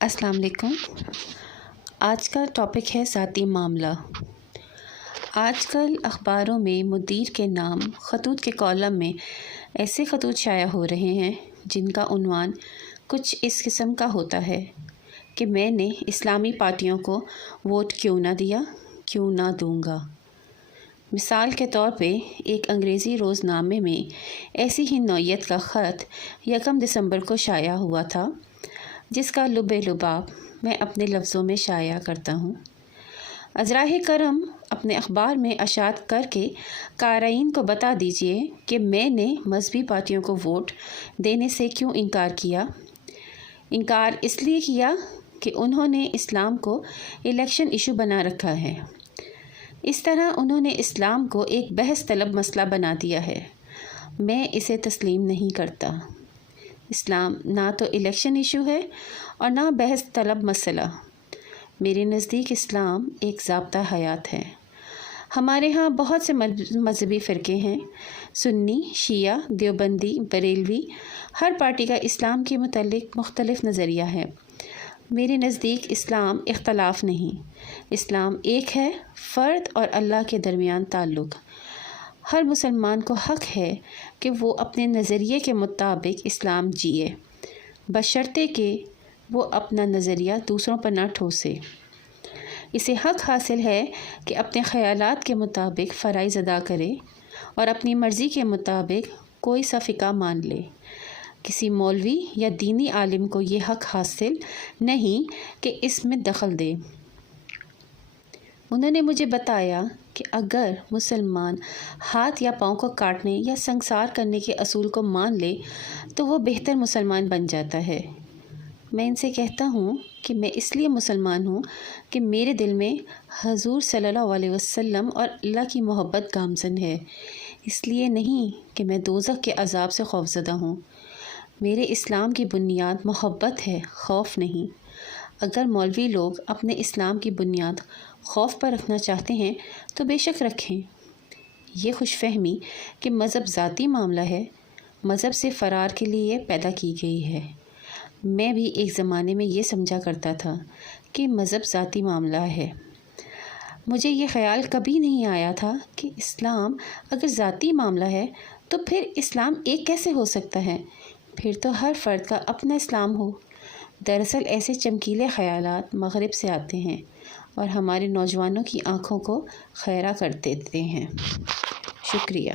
السلام علیکم۔ آج کا ٹاپک ہے ذاتی معاملہ۔ آج کل اخباروں میں مدیر کے نام خطوط کے کالم میں ایسے خطوط شائع ہو رہے ہیں جن کا عنوان کچھ اس قسم کا ہوتا ہے کہ میں نے اسلامی پارٹیوں کو ووٹ کیوں نہ دیا، کیوں نہ دوں گا۔ مثال کے طور پہ ایک انگریزی روزنامے میں ایسی ہی نوعیت کا خط 1 دسمبر کو شائع ہوا تھا، جس کا لب لباب میں اپنے لفظوں میں شائع کرتا ہوں۔ عذرائے کرم اپنے اخبار میں اشاعت کر کے قارئین کو بتا دیجئے کہ میں نے مذہبی پارٹیوں کو ووٹ دینے سے کیوں انکار کیا۔ انکار اس لیے کیا کہ انہوں نے اسلام کو الیکشن ایشو بنا رکھا ہے۔ اس طرح انہوں نے اسلام کو ایک بحث طلب مسئلہ بنا دیا ہے۔ میں اسے تسلیم نہیں کرتا۔ اسلام نہ تو الیکشن ایشو ہے اور نہ بحث طلب مسئلہ۔ میرے نزدیک اسلام ایک ضابطہ حیات ہے۔ ہمارے ہاں بہت سے مذہبی فرقے ہیں، سنی، شیعہ، دیوبندی، بریلوی، ہر پارٹی کا اسلام کے متعلق مختلف نظریہ ہے۔ میرے نزدیک اسلام اختلاف نہیں، اسلام ایک ہے، فرد اور اللہ کے درمیان تعلق۔ ہر مسلمان کو حق ہے کہ وہ اپنے نظریے کے مطابق اسلام جیے، بشرطے کہ وہ اپنا نظریہ دوسروں پر نہ ٹھوسے۔ اسے حق حاصل ہے کہ اپنے خیالات کے مطابق فرائض ادا کرے اور اپنی مرضی کے مطابق کوئی سا فقہ مان لے۔ کسی مولوی یا دینی عالم کو یہ حق حاصل نہیں کہ اس میں دخل دے۔ انہوں نے مجھے بتایا کہ اگر مسلمان ہاتھ یا پاؤں کو کاٹنے یا سنگسار کرنے کے اصول کو مان لے تو وہ بہتر مسلمان بن جاتا ہے۔ میں ان سے کہتا ہوں کہ میں اس لیے مسلمان ہوں کہ میرے دل میں حضور صلی اللہ علیہ وسلم اور اللہ کی محبت گامزن ہے، اس لیے نہیں کہ میں دوزخ کے عذاب سے خوفزدہ ہوں۔ میرے اسلام کی بنیاد محبت ہے، خوف نہیں۔ اگر مولوی لوگ اپنے اسلام کی بنیاد خوف پر رکھنا چاہتے ہیں تو بے شک رکھیں۔ یہ خوش فہمی کہ مذہب ذاتی معاملہ ہے، مذہب سے فرار کے لیے پیدا کی گئی ہے۔ میں بھی ایک زمانے میں یہ سمجھا کرتا تھا کہ مذہب ذاتی معاملہ ہے۔ مجھے یہ خیال کبھی نہیں آیا تھا کہ اسلام اگر ذاتی معاملہ ہے تو پھر اسلام ایک کیسے ہو سکتا ہے؟ پھر تو ہر فرد کا اپنا اسلام ہو۔ دراصل ایسے چمکیلے خیالات مغرب سے آتے ہیں اور ہمارے نوجوانوں کی آنکھوں کو خیرہ کر دیتے ہیں۔ شکریہ۔